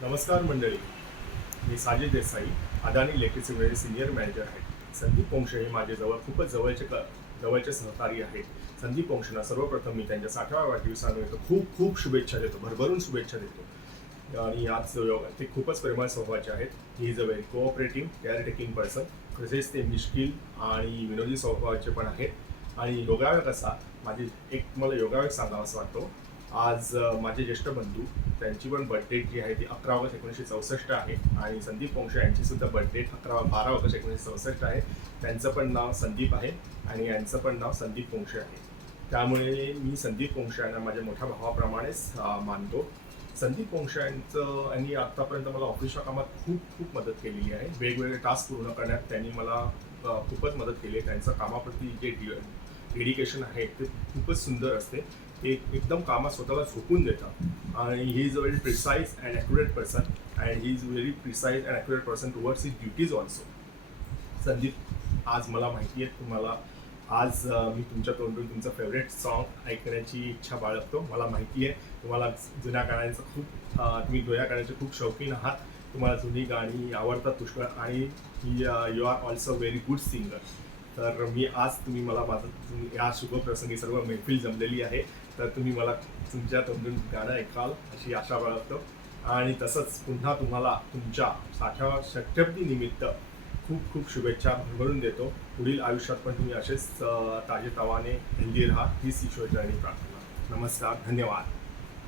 नमस्कार मंडळी, मी Sajid Desai, Adani इलेक्ट्रिसिटीचे senior manager आहे. संदीप पोंक्षे हे माझे खूपच जवळचे सहकारी आहेत. संदीप पोंक्षेंना सर्वप्रथम मी त्यांच्या 60व्या वाढदिवसानिमित्त खूप खूप शुभेच्छा देतो, भरभरून शुभेच्छा देतो. आणि आज ते खूपच प्रेमळ स्वभावाचे आहेत. He is a very cooperative care taking person. तसेच ते मिश्किल आणि विनोदी स्वभावाचे पण आहेत. आणि योगायोग कसा मला योगायोग सांगावा असं वाटतो. आज माझे ज्येष्ठ बंधू त्यांची पण बर्थडे जी आहे ती 11 ऑगस्ट 1964 आहे. आणि संदीप पोंक्षे यांची सुद्धा बर्थडे 12 ऑगस्ट 1964 आहे. त्यांचं पण नाव संदीप आहे आणि यांचं पण नाव संदीप पोंक्षे आहे. त्यामुळे मी संदीप पोंक्षे यांना माझ्या मोठ्या भावाप्रमाणेच मानतो. संदीप पोंक्षे यांनी आत्तापर्यंत मला ऑफिसच्या कामात खूप खूप मदत केलेली आहे. वेगवेगळे टास्क पूर्ण करण्यात त्यांनी मला खूपच मदत केली आहे. त्यांचं कामाप्रती जे डेडिकेशन आहे ते खूपच सुंदर असते. ते एकदम कामात स्वतःला झोकून देतात. आणि he is a very precise and accurate person and he is very precise and accurate person towards his duties also. Sandeep, आज मला माहिती आहे तुम्हाला आज मी तुमच्या तोंडून तुमचं फेवरेट सॉन्ग ऐकण्याची इच्छा बाळगतो. मला माहिती आहे तुम्हाला जुन्या गाण्यांचं तुम्ही जुन्या गाण्याचे खूप शौकीन आहात. तुम्हाला जुनी गाणी आवडतात पुष्कळ आणि you are also very good singer. तर मी आज या शुभप्रसंगी सर्व मैफिल जमलेली आहे, तर तुम्ही मला तुमच्या तोंडून गाणं ऐकाल अशी आशा बाळगतो. आणि तसंच पुन्हा तुम्हाला तुमच्या 60व्या षष्ट्यब्दीनिमित्त खूप खूप शुभेच्छा भरभरून देतो. पुढील आयुष्यात पण तुम्ही असेच ताजेतवाने हेल्दी राहा हीच ईश्वरचरणी प्रार्थना. नमस्कार, धन्यवाद.